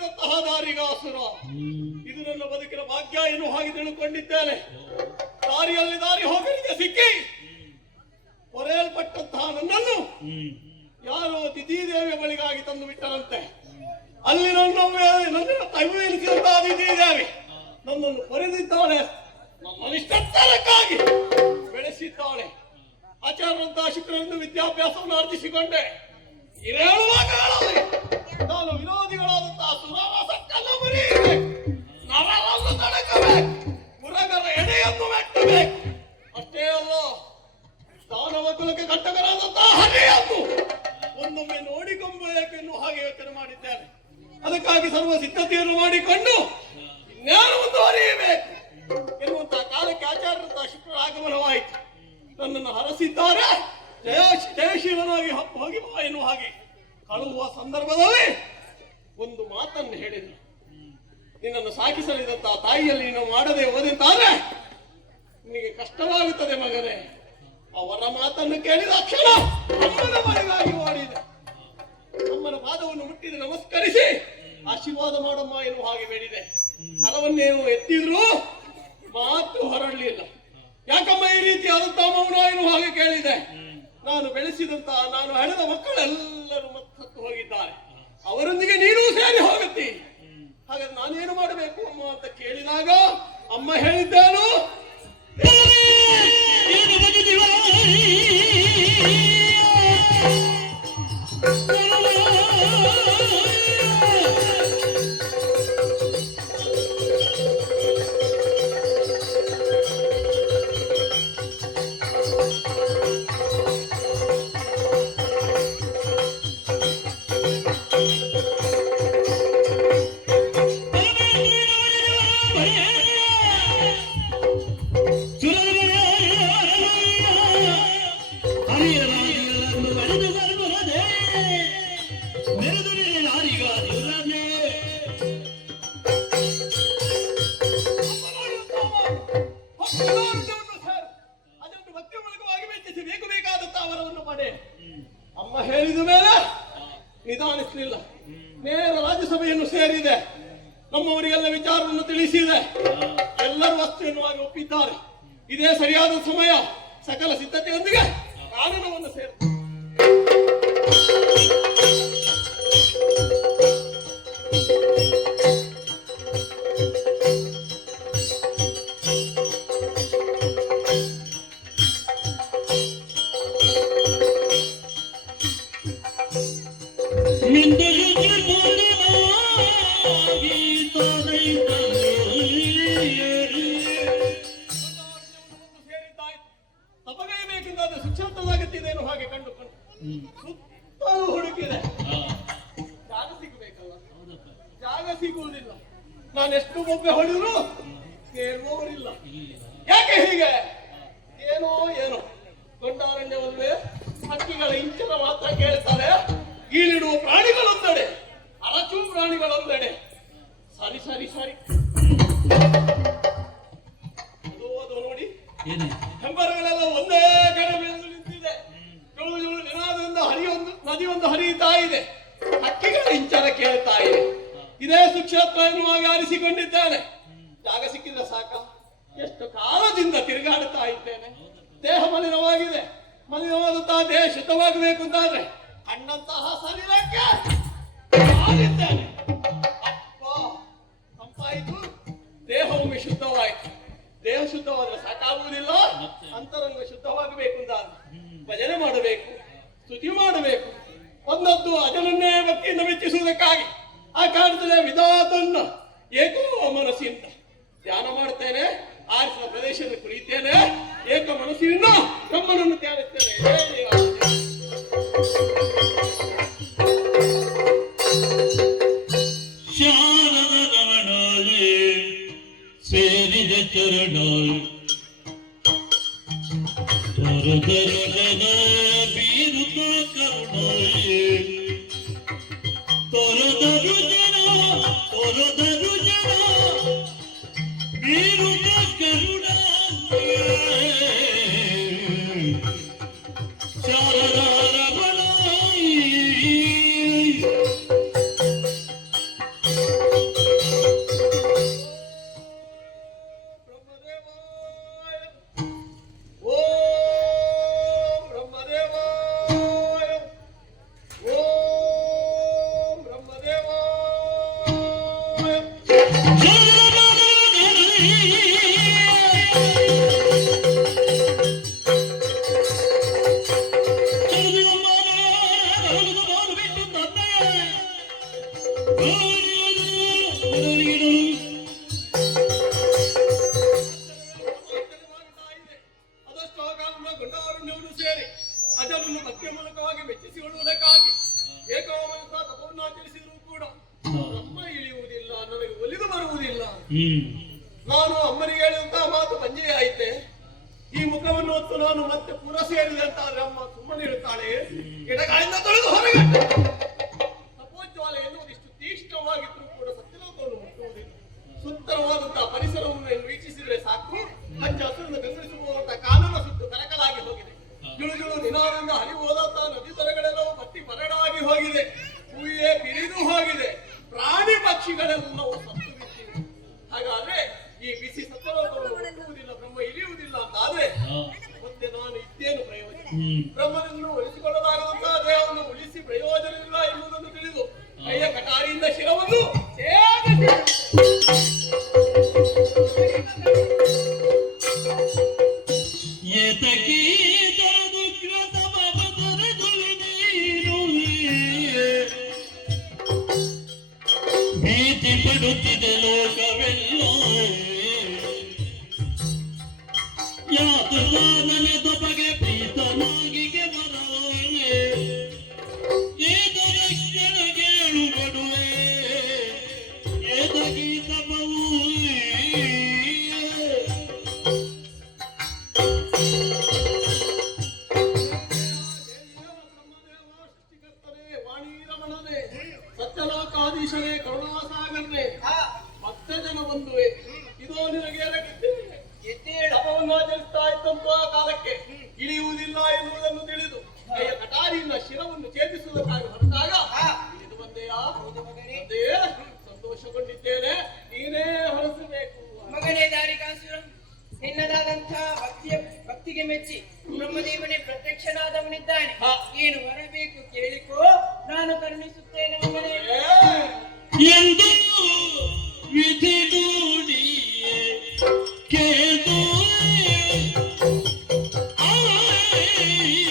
ವಿಷ್ಣುವನ್ನೇರಿದಂತಹ ದಾರಿಗಾಸುರ. ಇದು ನನ್ನ ಬದುಕಿನ ಭಾಗ್ಯ ಎನ್ನು ಹಾಗೆ ತಿಳುಕೊಂಡಿದ್ದೇನೆ ದಾರಿಯಲ್ಲಿ ದಾರಿ ಹೋಗಲಿಕ್ಕೆ ಸಿಕ್ಕಿ ಹೊರೆಯಲ್ಪಟ್ಟಂತಹ ನನ್ನನ್ನು ಯಾರು ದಿದೀದೇವಿಯ ಬಳಿಗಾಗಿ ತಂದು ಬಿಟ್ಟರಂತೆ. ಅಲ್ಲಿ ನನ್ನ ನನ್ನ ಎನಿಸಿದಂತಹ ನನ್ನನ್ನು ಕೊರೆದಿದ್ದಾಳೆ. ನನ್ನ ಇಷ್ಟಕ್ಕಾಗಿ ಬೆಳೆಸಿದ್ದಾಳೆ. ಆಚಾರ್ಯಂತಹ ಶುಕ್ರನಿಂದ ವಿದ್ಯಾಭ್ಯಾಸವನ್ನು ಅರ್ಜಿಸಿಕೊಂಡೆ. ನಾನು ವಿರೋಧಿಗಳಾದಂತಹ ಸುರಾರಸಕ್ಕನ್ನು ಬರೀ ನರರನ್ನು ತಡಕಬೇಕು ಅವರ ಮಾತನ್ನು ಕೇಳಿದ ಅಕ್ಷರ ಅಮ್ಮನ ಮನೆಗಾಗಿ ಓಡಿದೆ. ಅಮ್ಮನ ಪಾದವನ್ನು ಮುಟ್ಟಿದ, ನಮಸ್ಕರಿಸಿ. ಆಶೀರ್ವಾದ ಮಾಡಮ್ಮ ಎನ್ನುವ ಹಾಗೆ ಬೇಡಿದೆ. ಕರವನ್ನೇನು ಎತ್ತಿದ್ರು ಮಾತು ಹೊರಡಲಿಲ್ಲ. ಯಾಕಮ್ಮ ಈ ರೀತಿ ಅದು ಮೌನ ಎನ್ನುವ ಹಾಗೆ ಕೇಳಿದೆ. ನಾನು ಬೆಳೆಸಿದಂತಹ, ನಾನು ಹಣದ ಮಕ್ಕಳೆಲ್ಲರೂ ಮತ್ತತ್ತು ಹೋಗಿದ್ದಾರೆ. ಅವರೊಂದಿಗೆ ನೀನು ಸೇರಿ ಹೋಗುತ್ತಿ. ಹಾಗಾದ್ರೆ ನಾನೇನು ಮಾಡಬೇಕು ಅಮ್ಮ ಅಂತ ಕೇಳಿದಾಗ, ಅಮ್ಮ ಹೇಳಿದ್ದೇನು? ಏನು ಬಗೆದಿವ? ಗೊಂಡಾರಣ್ಯವಲ್ಲೇ ಹಕ್ಕಿಗಳ ಇಂಚನ ಮಾತ್ರ ಕೇಳ್ತಾರೆ ಗೀಳಿಡುವ ಪ್ರಾಣಿಗಳೊಂದೆಡೆ ಅರಚು ಪ್ರಾಣಿಗಳೊಂದೆಡೆ. ಸಾರಿ ಸಾರಿ ಸಾರಿ. ಅದು ಅದು ನೋಡಿ. ಏನೇ? ಒಂದೇ ಕಡೆ ಬೆಳೆದು ನಿಂತಿದೆ. ಜುಳು ಜುಳು ನಿನಾದದಿಂದ ಹರಿಯೊಂದು ನದಿ ಒಂದು ಹರಿಯುತ್ತಾ ಇದೆ. ಹಕ್ಕಿಗಳ ಇಂಚನ ಕೇಳ್ತಾ ಇದೆ. ಇದೇ ಸುಕ್ಷೇತ್ರ ಎನ್ನುವಾಗಿ ಆರಿಸಿಕೊಂಡಿದ್ದೇನೆ. ಜಾಗ ಸಿಕ್ಕಿದ್ರೆ ಸಾಕ? ಎಷ್ಟು ಕಾಲದಿಂದ ತಿರುಗಾಡುತ್ತಾ ಇದ್ದೇನೆ. ದೇಹ ಮಲಿನವಾಗಿದೆ. ಮಲಿನವಾದಂತಹ ದೇಹ ಶುದ್ಧವಾಗಬೇಕು ಅಂತಾದ್ರೆ ಅಣ್ಣಂತಹ ಶರೀರಕ್ಕೆ ഗമനാലേ സേരിത ചരണാൽ തരതരണനാ ബീരുത കരുണാലേ തരതരണ ಸೇರಿ ಅದನ್ನು ಮಧ್ಯ ಮೂಲಕವಾಗಿ ಮೆಚ್ಚಿಸಿಕೊಳ್ಳುವುದಕ್ಕಾಗಿ ಏಕಮನಸ ಆಚರಿಸಿದ್ರು ಕೂಡ ಅಮ್ಮ ಇಳಿಯುವುದಿಲ್ಲ ನನಗೆ ಒಲಿದು ಬರುವುದಿಲ್ಲ. ನಾನು ಅಮ್ಮನಿಗೆ ಹೇಳಿದಂತಹ ಮಾತು ಪಂಜೆ ಆಯ್ತೆ. ಈ ಮುಖವನ್ನು ಹೊತ್ತು ನಾನು ಮತ್ತೆ ಪುರ ಸೇರಿದೆ ಅಂತ ಆದ್ರೆ ಅಮ್ಮ ಸುಮ್ಮನೆ ಇರುತ್ತಾಳೆ ಎಡಗಾಲಿಂದ ತೊಳೆದು ಹೊರಗೆ ತಪೋಜ್ವಾಲೆ ಎನ್ನುವುದಿಷ್ಟು ತೀಕ್ಷ್ಣವಾಗಿದ್ರು ಕೂಡ ಸತ್ಯಲೋಕವನ್ನು ಮುಟ್ಟುವುದಿಲ್ಲ. ಸುಂದರವಾದಂತಹ ಪರಿಸರವನ್ನು ವೀಕ್ಷಿಸಿದ್ರೆ ಸಾಕು. ಹಚ್ಚ ಹಸಿರನ್ನು ಗಂಗರಿಸುವಂತಹ ಕಾನೂನು ಸುತ್ತು ಕರಕಲಾಗಿ ಹೋಗಿದೆ. ಜುಳು ದಿನಾರಂಗ ಹರಿ ಹರಿವು ಹೋದಂತಹ ನದಿ ತರಗಳೆಲ್ಲವೂ ಬತ್ತಿ ಬರಡಾಗಿ ಹೋಗಿದೆ. ಹೂವಿಯೇ ಬಿರಿದು ಹೋಗಿದೆ. ಪ್ರಾಣಿ ಪಕ್ಷಿಗಳೆಲ್ಲವೂ ಸತ್ತು ಬಿಟ್ಟಿವೆ ಹಾಗಾದ್ರೆ ಈ ಬಿಸಿ ಸತ್ತಿಲ್ಲ ಬ್ರಹ್ಮ ಇಳಿಯುವುದಿಲ್ಲ ಅಂತ ಆದ್ರೆ ಮತ್ತೆ ನಾನು ಇದ್ದೇನು ಪ್ರಯೋಜನ? ಬ್ರಹ್ಮನನ್ನು ಉಳಿಸಿಕೊಳ್ಳಲಾಗದಂತಹ ದೇಹವನ್ನು ಉಳಿಸಿ ಪ್ರಯೋಜನವಿಲ್ಲ ಎನ್ನುವುದನ್ನು ತಿಳಿದು ಕೈಯ ಕಟಾರಿಯಿಂದ ಶಿರವನ್ನು ಛೇದಿಸಿ ಭೀತಿ ಪಡುತ್ತಿದೆ ಏನು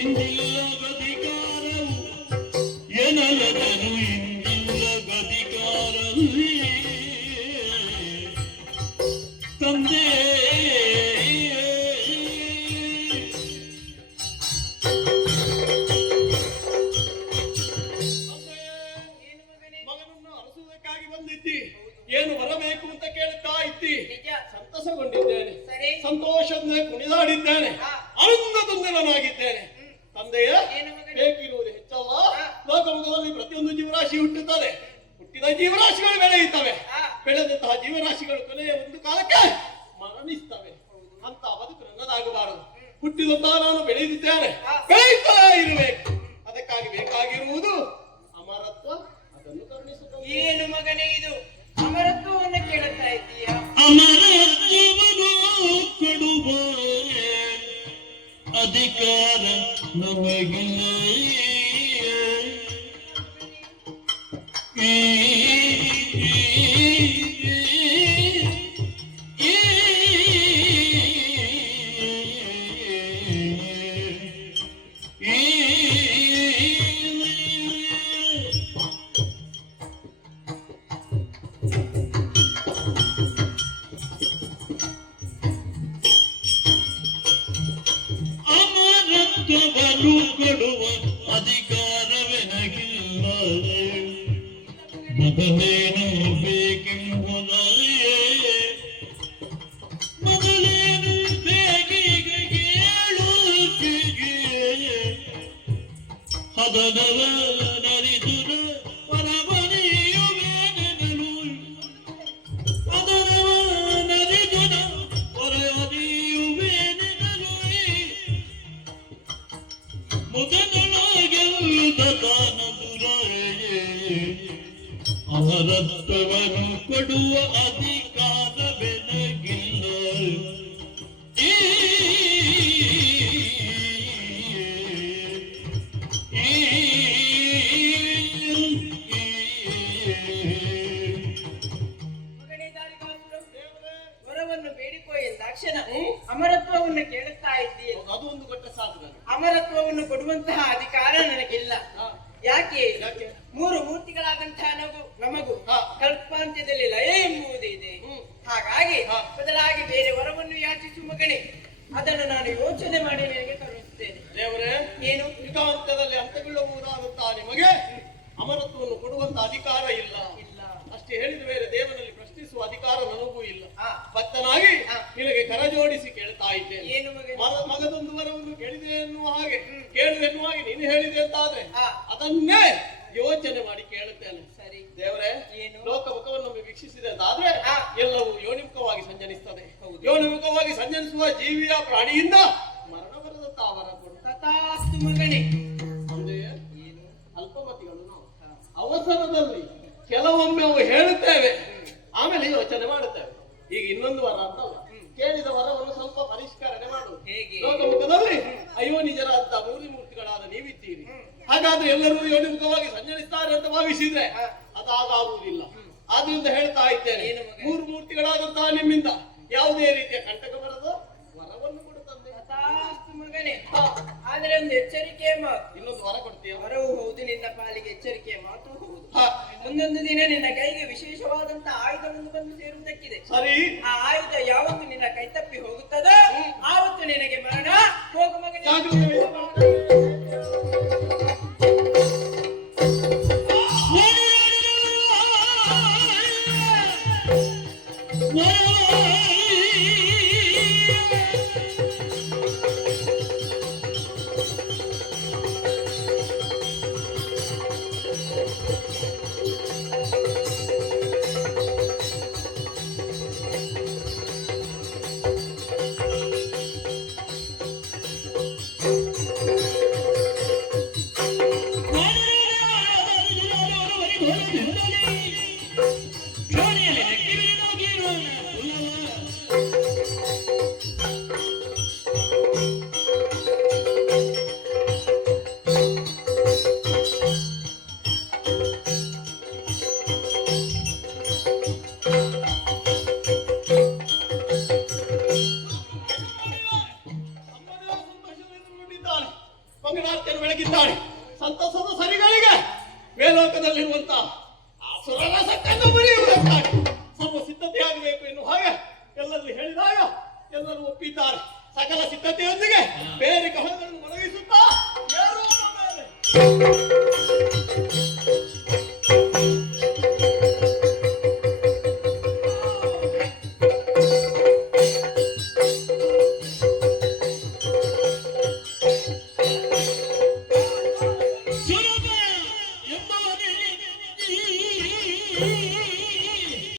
ಇಲ್ಲದ ಪ್ರತಿಯೊಂದು ಜೀವರಾಶಿ ಹುಟ್ಟುತ್ತದೆ. ಹುಟ್ಟಿದ ಜೀವರಾಶಿಗಳು ಬೆಳೆಯುತ್ತವೆ. ಬೆಳೆದಂತಹ ಜೀವರಾಶಿಗಳು ಕೊನೆಯ ಒಂದು ಕಾಲಕ್ಕೆ ಮರಣಿಸ್ತವೆ. ಅಂತ ಬದುಕು ನನ್ನದಾಗಬಾರದು. ಹುಟ್ಟಿದಂತಹ ನಾನು ಬೆಳೆದಿದ್ದೇನೆ. ಹಾ. ಬೆಳೆಯುತ್ತಾ ಇರಬೇಕು. ಅದಕ್ಕಾಗಿ ಬೇಕಾಗಿರುವುದು ಅಮರತ್ವ. ಅದನ್ನು ಕರುಣಿಸುತ್ತದೆ ಏನು ಮಗನೇ ಇದು? ಅಮರತ್ವವನ್ನು ಕೇಳುತ್ತಾ ಇದ್ದೀಯ? ಅಮರತ್ವವನ್ನು ಕೊಡುವ ಅಧಿಕಾರ ನಮಗಿಲ್ಲ. ಈ ಹದನವ ಅಮರತ್ವವನ್ನು ಕೊಡುವಂತ ಅಧಿಕಾರ ಇಲ್ಲ ಅಷ್ಟೇ ಹೇಳಿದ ಮೇಲೆ ದೇವನಲ್ಲಿ ಪ್ರಶ್ನಿಸುವ ಅಧಿಕಾರ ನನಗೂ ಇಲ್ಲ. ಭಕ್ತನಾಗಿ. ನಿನಗೆ ಕರ ಜೋಡಿಸಿ ಕೇಳ್ತಾ ಇದ್ದೇನೆ ಮಗದೊಂದು ವರವನ್ನು ಕೇಳಿದೆ ಎನ್ನುವ ಹಾಗೆ ಕೇಳಿದೆ ಎನ್ನುವ ಹಾಗೆ ನೀನು ಹೇಳಿದೆ ಅಂತಾದ್ರೆ ಹಾ. ಅದನ್ನೇ ಯೋಚನೆ ಮಾಡಿ ಕೇಳುತ್ತೇನೆ ಸರಿ ದೇವರೇ ಏನು? ಲೋಕ ಮುಖವನ್ನು ವೀಕ್ಷಿಸಿದೆ ಅಂತಾದ್ರೆ. ಎಲ್ಲವೂ ಯೋನಿಮುಖವಾಗಿ ಸಂಜನಿಸ್ತದೆ. ಯೋನಿಮುಖವಾಗಿ ಸಂಜನಿಸುವ ಜೀವಿಯ ಪ್ರಾಣಿಯಿಂದ ಮರಣ ಬರದ ತಾವರ ಕೊಡು ತಥಾಸ್ತು ಮಗನೇ ಅಂದೆಯೇ ಅವಸರದಲ್ಲಿ ಕೆಲವೊಮ್ಮೆ ಅವು ಹೇಳುತ್ತೇವೆ ಆಮೇಲೆ ಯೋಚನೆ ಮಾಡುತ್ತೇವೆ ಈಗ ಇನ್ನೊಂದು ವರ ಅಂತಲ್ಲ ಕೇಳಿದ ವರವನ್ನು ಸ್ವಲ್ಪ ಪರಿಷ್ಕರಣೆ ಮಾಡು ಹೇಗೆ? ಅಯ್ಯೋ ನಿಜರಾದ ಮೂರಿ ಮೂರ್ತಿಗಳಾದ ನೀವಿದ್ದೀರಿ ಹಾಗಾದ್ರೆ ಎಲ್ಲರೂ ಯೋನಿಮುಖವಾಗಿ ಸಂಚರಿಸ್ತಾರೆ ಅಂತ ಭಾವಿಸಿದ್ರೆ. ಅದಾಗುವುದಿಲ್ಲ ಆದ್ರಿಂದ ಹೇಳ್ತಾ ಇದ್ದೇನೆ? ಮೂರು ಮೂರ್ತಿಗಳಾದಂತಹ ನಿಮ್ಮಿಂದ ಯಾವುದೇ ರೀತಿಯ ಕಂಟಕ ಬರದು ಮಗನೇ ಆದರೆ ಒಂದು ಎಚ್ಚರಿಕೆ ಮಾತು ಇನ್ನೊಂದು ವರ ಕೊಡ್ತೀಯ? ವರವು ಹೌದು ನಿನ್ನ ಪಾಲಿಗೆ ಎಚ್ಚರಿಕೆ ಮಾತು ಹೌದು. ಮುಂದೊಂದು ದಿನ ನಿನ್ನ ಕೈಗೆ ವಿಶೇಷವಾದಂತ ಆಯುಧವೊಂದು ಬಂದು ಸೇರುವುದಕ್ಕಿದೆ. ಸರಿ. ಆ ಆಯುಧ ಯಾವತ್ತು ನಿನ್ನ ಕೈ ತಪ್ಪಿ ಹೋಗುತ್ತದೋ ಮೇಲೋಕದಲ್ಲಿರುವಂತ ಆ ಸುರರಸಕ್ಕನ್ನು ಬರೆಯುವುದಕ್ಕಾಗಿ ಸ್ವಲ್ಪ ಸಿದ್ಧತೆ ಆಗಬೇಕು ಎನ್ನುವ ಹಾಗೆ ಎಲ್ಲರೂ ಹೇಳಿದಾಗ ಎಲ್ಲರೂ ಒಪ್ಪಿದ್ದಾರೆ. ಸಕಲ ಸಿದ್ಧತೆಯೊಂದಿಗೆ ಬೇರೆ ಕಹಳಗಳನ್ನು ಒದಗಿಸುತ್ತಾ